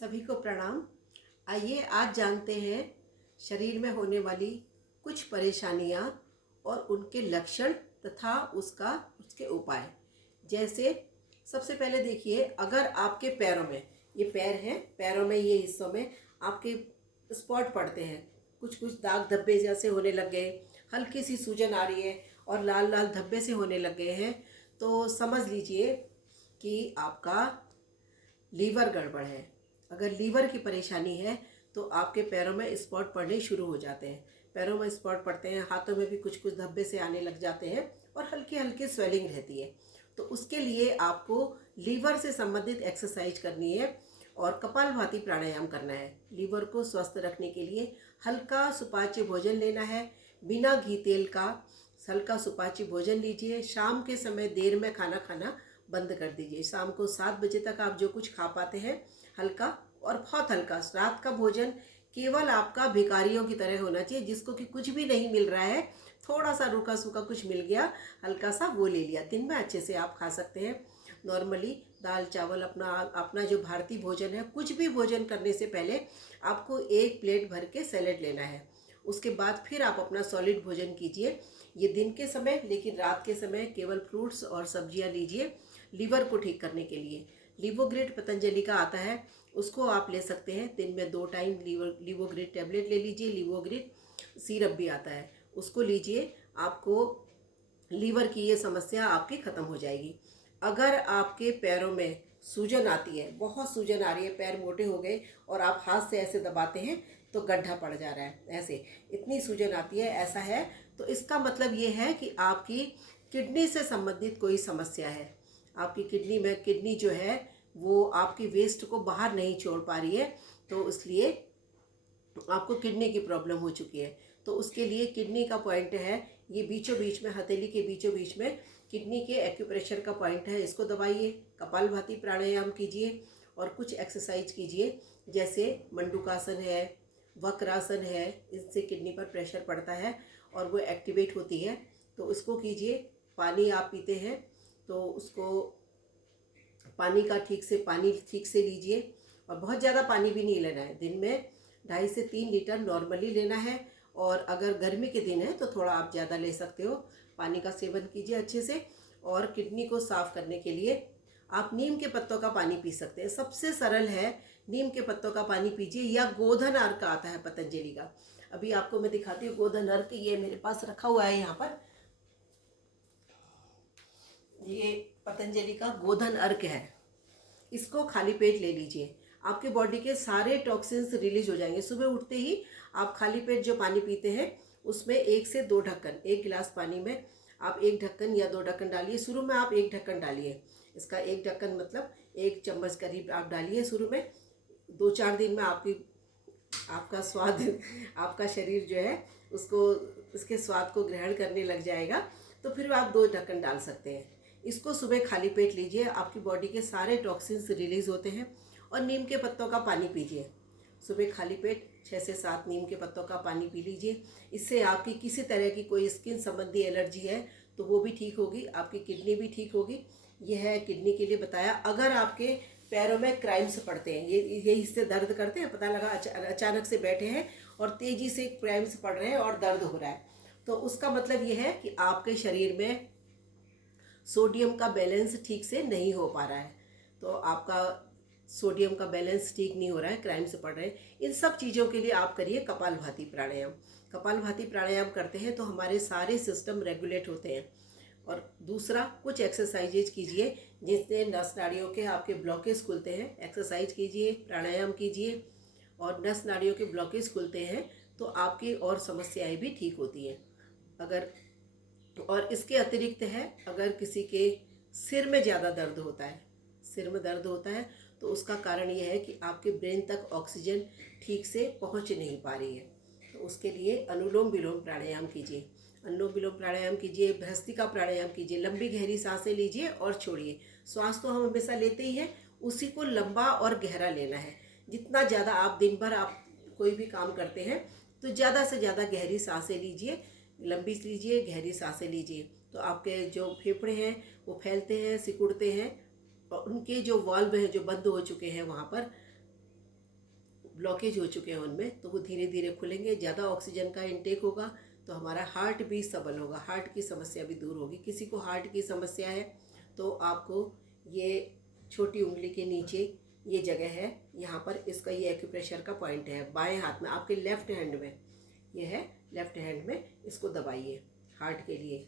सभी को प्रणाम। आइए आज जानते हैं शरीर में होने वाली कुछ परेशानियां और उनके लक्षण तथा उसके उपाय। जैसे सबसे पहले देखिए, अगर आपके पैरों में, ये पैर हैं, पैरों में ये हिस्सों में आपके स्पॉट पड़ते हैं, कुछ कुछ दाग धब्बे जैसे होने लग गए, हल्की सी सूजन आ रही है और लाल लाल धब्बे से होने लग गए हैं, तो समझ लीजिए कि आपका लीवर गड़बड़ है। अगर लीवर की परेशानी है तो आपके पैरों में स्पॉट पड़ने शुरू हो जाते हैं। पैरों में स्पॉट पड़ते हैं, हाथों में भी कुछ कुछ धब्बे से आने लग जाते हैं और हल्की हल्की स्वेलिंग रहती है। तो उसके लिए आपको लीवर से संबंधित एक्सरसाइज करनी है और कपालभाति प्राणायाम करना है। लीवर को स्वस्थ रखने के लिए हल्का सुपाच्य भोजन लेना है, बिना घी तेल का हल्का सुपाच्य भोजन लीजिए। शाम के समय देर में खाना खाना बंद कर दीजिए। शाम को 7 बजे तक आप जो कुछ खा पाते हैं हल्का और बहुत हल्का। रात का भोजन केवल आपका भिखारियों की तरह होना चाहिए, जिसको कि कुछ भी नहीं मिल रहा है, थोड़ा सा रूखा सूखा कुछ मिल गया हल्का सा, वो ले लिया। दिन में अच्छे से आप खा सकते हैं। नॉर्मली दाल चावल अपना अपना जो भारतीय भोजन है, कुछ भी भोजन करने से पहले आपको 1 प्लेट भर के सैलेड लेना है। उसके बाद फिर आप अपना सॉलिड भोजन कीजिए। ये दिन के समय, लेकिन रात के समय केवल फ्रूट्स और सब्जियां लीजिए लीवर को ठीक करने के लिए। लिवोग्रिड पतंजलि का आता है, उसको आप ले सकते हैं। दिन में 2 टाइम लिवोग्रिड टैबलेट ले लीजिए। लिवोग्रिड सिरप भी आता है, उसको लीजिए। आपको लीवर की ये समस्या आपकी ख़त्म हो जाएगी। अगर आपके पैरों में सूजन आती है, बहुत सूजन आ रही है, पैर मोटे हो गए और आप हाथ से ऐसे दबाते हैं तो गड्ढा पड़ जा रहा है, ऐसे इतनी सूजन आती है, ऐसा है, तो इसका मतलब ये है कि आपकी किडनी से संबंधित कोई समस्या है। आपकी किडनी में, किडनी जो है वो आपकी वेस्ट को बाहर नहीं छोड़ पा रही है, तो इसलिए आपको किडनी की प्रॉब्लम हो चुकी है। तो उसके लिए किडनी का पॉइंट है, ये बीचों बीच में, हथेली के बीचों बीच में किडनी के एक्यूप्रेशर का पॉइंट है, इसको दबाइए। कपालभाति प्राणायाम कीजिए और कुछ एक्सरसाइज कीजिए, जैसे मंडूकासन है, वक्रासन है। इससे किडनी पर प्रेशर पड़ता है और वो एक्टिवेट होती है, तो उसको कीजिए। पानी आप पीते हैं तो उसको पानी ठीक से लीजिए और बहुत ज़्यादा पानी भी नहीं लेना है। दिन में 2.5 से 3 लीटर नॉर्मली लेना है, और अगर गर्मी के दिन है तो थोड़ा आप ज़्यादा ले सकते हो। पानी का सेवन कीजिए अच्छे से। और किडनी को साफ़ करने के लिए आप नीम के पत्तों का पानी पी सकते हैं, सबसे सरल है। नीम के पत्तों का पानी पीजिए, या गोधन अर्क आता है पतंजलि का, अभी आपको मैं दिखाती हूँ। गोधन अर्क ये मेरे पास रखा हुआ है यहाँ पर, ये पतंजलि का गोधन अर्क है। इसको खाली पेट ले लीजिए, आपके बॉडी के सारे टॉक्सिन्स रिलीज हो जाएंगे। सुबह उठते ही आप खाली पेट जो पानी पीते हैं उसमें 1 से 2 ढक्कन, 1 गिलास पानी में आप 1 ढक्कन या 2 ढक्कन डालिए। शुरू में आप 1 ढक्कन डालिए, इसका 1 ढक्कन मतलब 1 चम्मच करीब आप डालिए शुरू में। 2-4 दिन में आपका स्वाद आपका शरीर जो है उसको, इसके स्वाद को ग्रहण करने लग जाएगा, तो फिर आप 2 ढक्कन डाल सकते हैं। इसको सुबह खाली पेट लीजिए, आपकी बॉडी के सारे टॉक्सिन्स रिलीज़ होते हैं। और नीम के पत्तों का पानी पीजिए, सुबह खाली पेट 6 से 7 नीम के पत्तों का पानी पी लीजिए। इससे आपकी किसी तरह की कोई स्किन संबंधी एलर्जी है तो वो भी ठीक होगी, आपकी किडनी भी ठीक होगी। यह है किडनी के लिए बताया। अगर आपके पैरों में क्रैम्प्स पड़ते हैं, ये हिस्से दर्द करते हैं, पता लगा अचानक से बैठे हैं और तेज़ी से क्रैम्प्स पड़ रहे हैं और दर्द हो रहा है, तो उसका मतलब ये है कि आपके शरीर में सोडियम का बैलेंस ठीक से नहीं हो पा रहा है। तो आपका सोडियम का बैलेंस ठीक नहीं हो रहा है, क्रैम्प्स पड़ रहे हैं। इन सब चीज़ों के लिए आप करिए कपालभाति प्राणायाम। कपालभाति प्राणायाम करते हैं तो हमारे सारे सिस्टम रेगुलेट होते हैं। और दूसरा, कुछ एक्सरसाइजेज कीजिए जिससे नस नाड़ियों के आपके ब्लॉकेज खुलते हैं। एक्सरसाइज कीजिए, प्राणायाम कीजिए और नस नाड़ियों के ब्लॉकेज खुलते हैं तो आपकी और समस्याएं भी ठीक होती हैं। अगर और इसके अतिरिक्त है, अगर किसी के सिर में ज़्यादा दर्द होता है, सिर में दर्द होता है, तो उसका कारण यह है कि आपके ब्रेन तक ऑक्सीजन ठीक से पहुंच नहीं पा रही है। तो उसके लिए अनुलोम विलोम प्राणायाम कीजिए, अनुलोम विलोम प्राणायाम कीजिए, भ्रस्तिका प्राणायाम कीजिए। लंबी गहरी सांसें लीजिए और छोड़िए। श्वास तो हम हमेशा लेते ही हैं, उसी को लंबा और गहरा लेना है। जितना ज़्यादा आप दिन भर आप कोई भी काम करते हैं तो ज़्यादा से ज़्यादा गहरी सांसें लीजिए, लंबी लीजिए, गहरी सांसें लीजिए। तो आपके जो फेफड़े हैं वो फैलते हैं, सिकुड़ते हैं, और उनके जो वाल्व हैं जो बंद हो चुके हैं वहाँ पर ब्लॉकेज हो चुके हैं उनमें, तो वो धीरे धीरे खुलेंगे। ज़्यादा ऑक्सीजन का इनटेक होगा तो हमारा हार्ट भी सबल होगा, हार्ट की समस्या भी दूर होगी। किसी को हार्ट की समस्या है तो आपको ये छोटी उंगली के नीचे ये जगह है, यहाँ पर इसका ये एक्यूप्रेशर का पॉइंट है, बाएं हाथ में आपके लेफ्ट हैंड में ये है, लेफ्ट हैंड में इसको दबाइए हार्ट के लिए।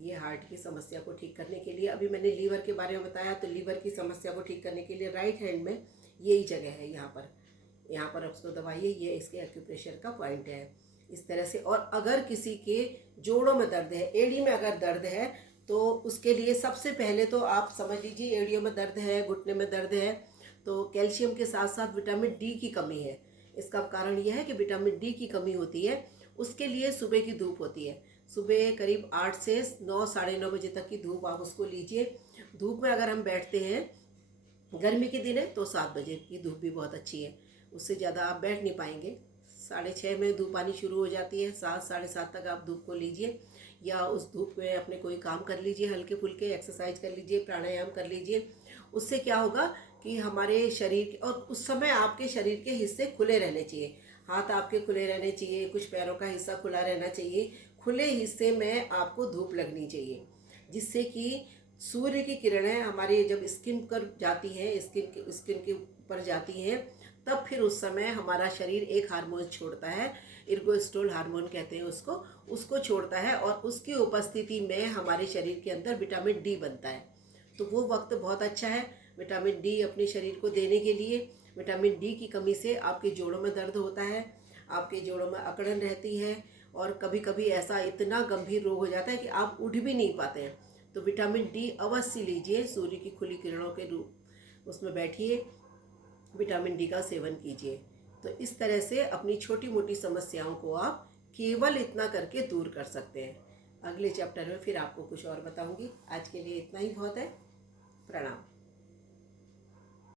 ये हार्ट की समस्या को ठीक करने के लिए। अभी मैंने लीवर के बारे में बताया, तो लीवर की समस्या को ठीक करने के लिए राइट हैंड में यही जगह है, यहाँ पर उसको दबाइए। ये इसके एक्यूप्रेशर का पॉइंट है इस तरह से। और अगर किसी के जोड़ों में दर्द है, एड़ी में अगर दर्द है, तो उसके लिए सबसे पहले तो आप समझ लीजिए एड़ियों में दर्द है, घुटने में दर्द है, तो कैल्शियम के साथ साथ विटामिन डी की कमी है। इसका कारण यह है कि विटामिन डी की कमी होती है। उसके लिए सुबह की धूप होती है, सुबह करीब 8 से 9, साढ़े 9 बजे तक की धूप आप उसको लीजिए। धूप में अगर हम बैठते हैं, गर्मी के दिन है तो 7 बजे की धूप भी बहुत अच्छी है, उससे ज़्यादा आप बैठ नहीं पाएंगे। 6:30 में धूप आनी शुरू हो जाती है, 7, साढ़े 7 तक आप धूप को लीजिए, या उस धूप में अपने कोई काम कर लीजिए, हल्के फुल्के एक्सरसाइज कर लीजिए, प्राणायाम कर लीजिए। उससे क्या होगा कि हमारे शरीर, और उस समय आपके शरीर के हिस्से खुले रहने चाहिए, हाथ आपके खुले रहने चाहिए, कुछ पैरों का हिस्सा खुला रहना चाहिए। खुले हिस्से में आपको धूप लगनी चाहिए, जिससे कि सूर्य की किरणें हमारी जब स्किन पर जाती हैं, स्किन के ऊपर जाती हैं, तब फिर उस समय हमारा शरीर एक हार्मोन छोड़ता है, इर्गोस्ट्रोल हार्मोन कहते हैं उसको छोड़ता है, और उसकी उपस्थिति में हमारे शरीर के अंदर विटामिन डी बनता है। तो वो वक्त बहुत अच्छा है विटामिन डी अपने शरीर को देने के लिए। विटामिन डी की कमी से आपके जोड़ों में दर्द होता है, आपके जोड़ों में अकड़न रहती है, और कभी कभी ऐसा इतना गंभीर रोग हो जाता है कि आप उठ भी नहीं पाते हैं। तो विटामिन डी अवश्य लीजिए, सूर्य की खुली किरणों के रूप उसमें बैठिए, विटामिन डी का सेवन कीजिए। तो इस तरह से अपनी छोटी मोटी समस्याओं को आप केवल इतना करके दूर कर सकते हैं। अगले चैप्टर में फिर आपको कुछ और बताऊंगी। आज के लिए इतना ही बहुत है। प्रणाम।